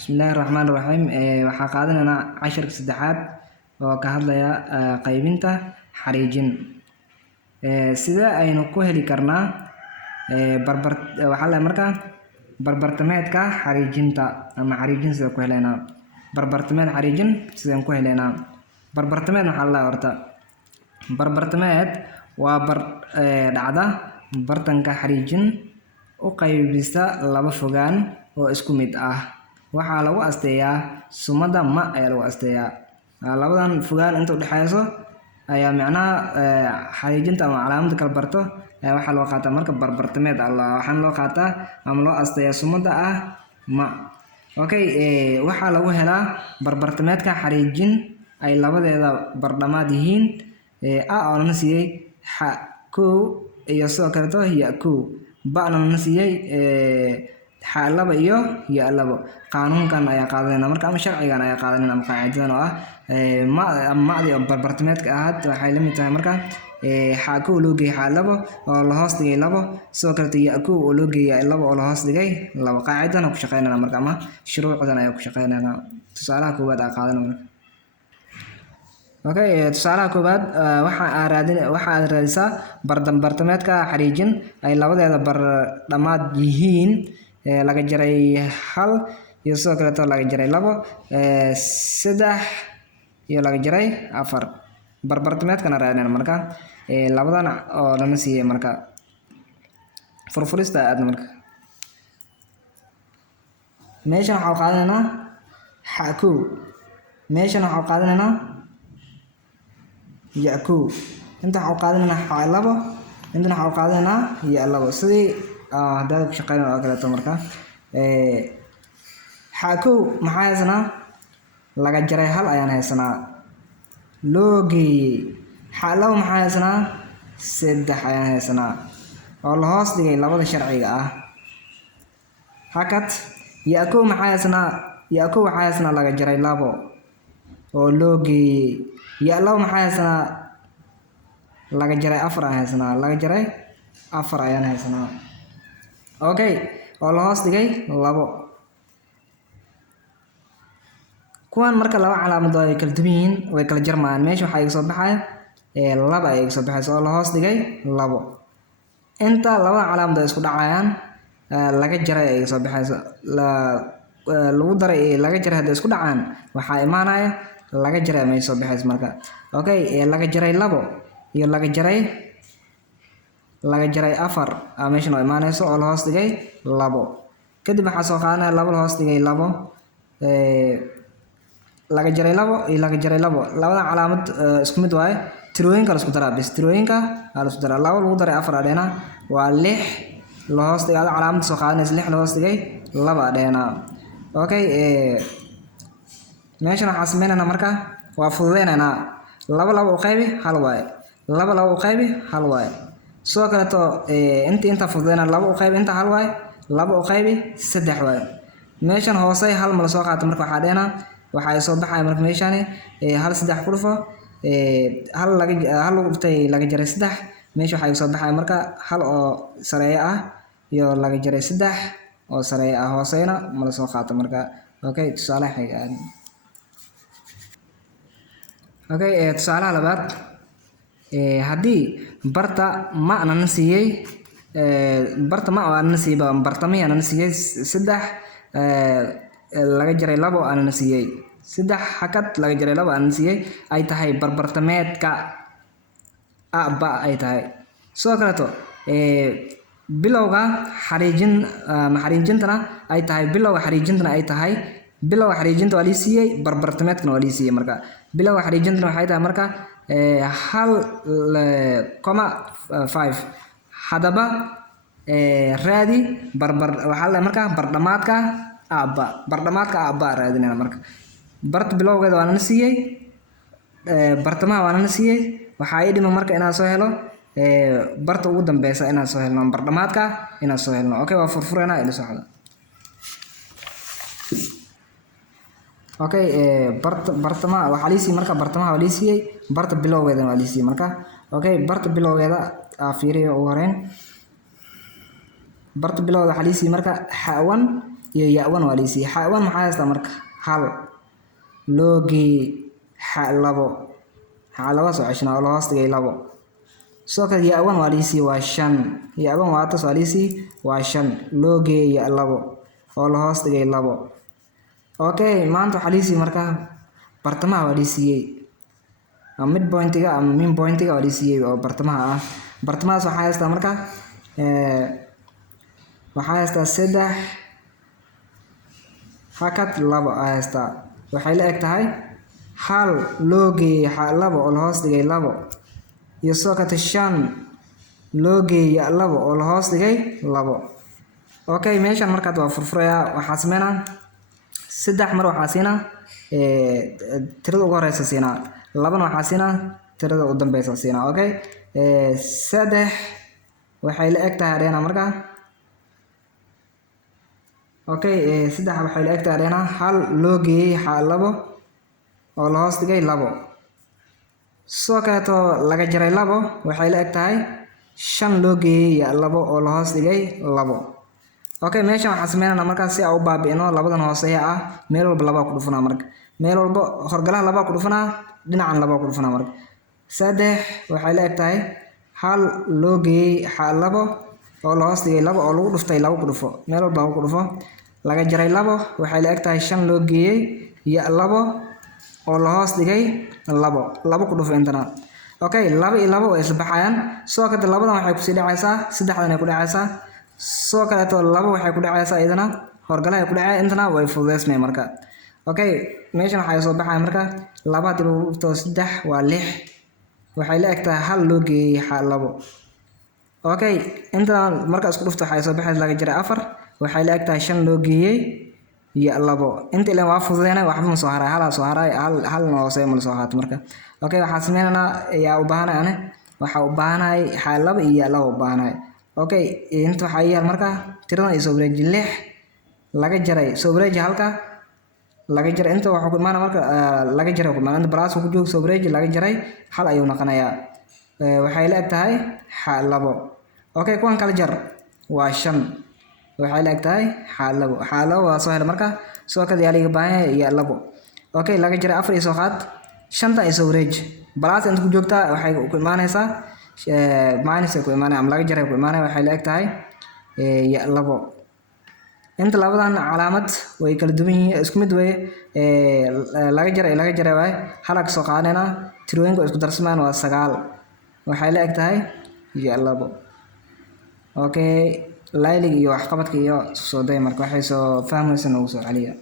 Bismillahirrahmanirrahiim. Waxaa qaadanayna casharka saddexaad oo ka hadlaya qaybinta xariijin. Sida aynu ku heli karnaa barbartameedka xariijinta ama xariijin sida ku helaynaa. Barbartameed xariijin sidaan ku helaynaa. Barbartameed waxaa la horta. Barbartameed waa dhacda bartanka xariijin u qaybisa laba fogaan oo isku mid ah. Waxaa lagu asteeyaa sumada ma ayaa lagu asteeyaa. Labadan fogaan inta u dhaxayso ayaa macnaha xariijinta ama calaamada kala barto waxaa loo qaataa marka barbartameed waxaan loo qaataa ama loo asteeyaa sumada ah ma. Waxaa lagu helaa barbartameedka xariijin ay labadeeda bardhamaad yihiin a oo lana siiyey kow iyo sidoo kale ya kow ba lana siiyey laba iyo ya labo. Qaanuunkan ayaa qaadanayna marka ama sharcigan ayaa qaadanayna ama qaacidadan oo ah maadi barbartameedka ahaad waxay la mid tahay marka kow loo geeyay labo oo la hoos dhigay labo sidoo kale ya kow oo loo geeyay labo oo la hoos dhigay labo. Qaacidadan ku shaqeynayna marka ama shuruucdan ayaa ku shaqeynayna. Tusaalaha koowaad aan qaadanayna. Tusaalaha koowaad waxa aad raadisaa barbartameedka xariijin ay labadeeda bardhamaad yihiin laga jaray hal iyo sidoo kale laga jaray labo saddex iyo laga jaray afar. Barbartameedkana raadinayna marka labadan oo lana siiyey marka furfurista aadna marka meeshan waxaan qaadanaynaa kow meeshan waxaan qaadanaynaa ya kow inta waxaan qaadanaynaa labo intana waxaan qaadanaynaa ya labo sidii hadda ku shaqeynayna oo kale marka kow maxaa haysanaa laga jaray hal ayaan haysanaa loo geeyay labo maxaa haysanaa saddex ayaan haysanaa oo la hoos dhigay labada sharciga ah. Hakad ya kow maxaa haysanaa waxaa haysanaa laga jaray labo oo loo geeyay ya labo maxaa haysanaa laga jaray afar ayaan haysanaa laga jaray afar ayaan haysanaa oo la hoos dhigay labo. Kuwan marka laba calaamad ay kala duwan yihiin way kala jarmayaan. Meesha waxaa iga soo baxay laba ay iga soo baxayso oo la hoos dhigay labo. Inta labada calaamad ay isku dhacayaan laga jaray ay iga soo baxayso lagu daray laga jaray hadda isku dhacaan waxaa imaanaya laga jaray ma soo baxayso marka. Laga jaray labo iyo laga jaray afar meeshan oo imaanayso oo la hoos dhigay labo. Kadib waxaa soo qaadanaya labo la hoos dhigay labo laga jaray labo iyo laga jaray labo. Labada calaamad isku mid waaye tirooyinka la isku daraa bis tirooyinka la isku daraa labo lagu daray afar adheena waa lix la hoos dhigay calaamad soo qaadanaysa lix la hoos dhigay laba adheena. Meeshan waxaan sameynayna marka waa fududeynaynaa laba laba u qaybi hal waaye laba laba u qaybi hal waaye sidoo kale inta fududeyna laba u qaybi inta hal waaye laba u qaybi saddex waaye. Meeshan hoose hal ma la soo qaato marka waxaa dheena waxaa soo baxay marka meeshan hal saddex ku dhufo hal lagu dhuftay laga jaray saddex meesha waxaa soo baxay marka hal oo sareeyo ah iyo laga jaray saddex oo sareeyo ah hooseyna ma la soo qaato marka. Tusaalaha xigaan tusaalaha labaad haddii barta ma ana siiyey barta ma ana siiyey bartamihi ana siiyey saddex laga jaray labo ana siiyey saddex hakad laga jaray labo ana siiyey ay tahay barbartameedka ba ay tahay. Sidoo kale bilowga xariijintana ay tahay bilowga xariijintana ay tahay bilowga xariijinta waa la siiyey barbartameedkana waa la siiyey marka bilowga xariijintana waxay tahay marka 1,5 hadaba raadi waxaa la marka bardhamaadka ba raadinayna marka barta bilowgeeda waa la siiyey bartamaha waa la siiyey waxaa ii dhima marka inaan soo helo barta ugu dambeysa inaan soo helno bardhamaadka inaan soo helno. Waa furfurayna ila socda. Bartamaha waxaa la siiyey marka bartamaha waa la siiyey barta bilowgeeda waa la siiyey marka barta bilowgeeda fiiriyo ugu horeyn barta bilowda waxaa la siiyey marka iyo ya-1 waa liisii xa1 maxaa haystaa marka hal loo geeyey xa2 xa2 soo ceshna oo la hoos dhigay 2 soo kale ya1 waa liisii waa 5 ya1 waa taas waa liisii waa 5 loo geeyey ya2 oo la hoos dhigay 2 okay maanta waxa liisii marka bartamaha waa liisiyay midpointiga ama mean pointiga waa liisiyay oo bartamaha ah bartamahaas waxaa haystaa marka waxaa haystaa 3 hakad 2 haystaa waxay la eg tahay hal loo geeyey xa2 oo la hoos dhigay 2 iyo soo kale 5 loo geeyey ya2 oo la hoos dhigay 2 okay meeshan markaad waa furfuraya waxaa sameynaa 3 mar waxaa siinaa tirada ugu horeysa siinaa 2 waxaa siinaa tirada ugu dambeysa siinaa okay 3 waxay la eg tahay areena marka okay 3 waxay la eg tahay areena hal loo geeyey xa2 oo la hoos dhigay 2 soo kale to laga jaray 2 waxay la eg tahay 5 loo geeyey ya2 oo la hoos dhigay 2 okay meeshan waxaan sameynaa marka si aan u baabi'ino labadan hooseeya ah meel walba 2 ku dhufanaa marka meel walba horgalaha 2 ku dhufanaa dhinacan 2 ku dhufanaa marka 3 waxay la eg tahay hal loo geeyey xa2 oo la hoos dhigay 2 oo lagu dhuftay 2 ku dhufo meel walba 2 ku dhufo laga jaray 2 waxay la eg tahay 5 loo geeyey ya2 oo la hoos dhigay 2 ku dhufo intana okay 2 iyo 2 way isla baxayaan soo kale labadan waxay ku sii dhacaysaa 3dan ay ku dhacaysaa soo kale to 2 waxay ku dhacaysaa idana horgalaha ay ku dhacay intana way fududeysmay marka okay meeshan waxa soo baxay marka 2 hadii lagu dhufto 3 waa 6 waxay la eg tahay hal loo geeyey xa2 okay intana marka isku dhufto waxay soo baxay laga jaray 4 waxay la eg tahay 5 loo geeyey ya2 inta ilaa waa fududeynay waxba ma soo haray hal hoose ma soo haato marka okay waxaan sameeynaa yaa u baahanahay waxa u baahanahay xa2 iyo ya2 u baahanahay okay inta waxa yaal marka tirada ay soo wareejin 6 laga jaray soo wareeji halka laga jaray inta waxa ku imaanaa marka laga jaray ku imaanaa baraas ku joog soo wareeji laga jaray hal ayuu noqonayaa waxay la eg tahay xa2 okay kuwan kala jar waa 5 waxay la eg tahay xa2 waa soo helay marka soo kale yaa liga baahan ya2 okay laga jaray 4 iyo soo qaad 5 ay soo wareeji baraas inta ku joogtaa waxay ku imaanaysaa minus ku imaanay ama laga jaray ku imaanay waxay la eg tahay ya2 inta labadan calaamad way kala duwan yihiin isku mid way laga jaray way halka soo qaadana tirooyinka isku darsamaan waa 9 waxay la eg tahay ya2 okay laylig iyo wax qabadka iyo soo day marka waxay soo fahmaysan oo soo caliya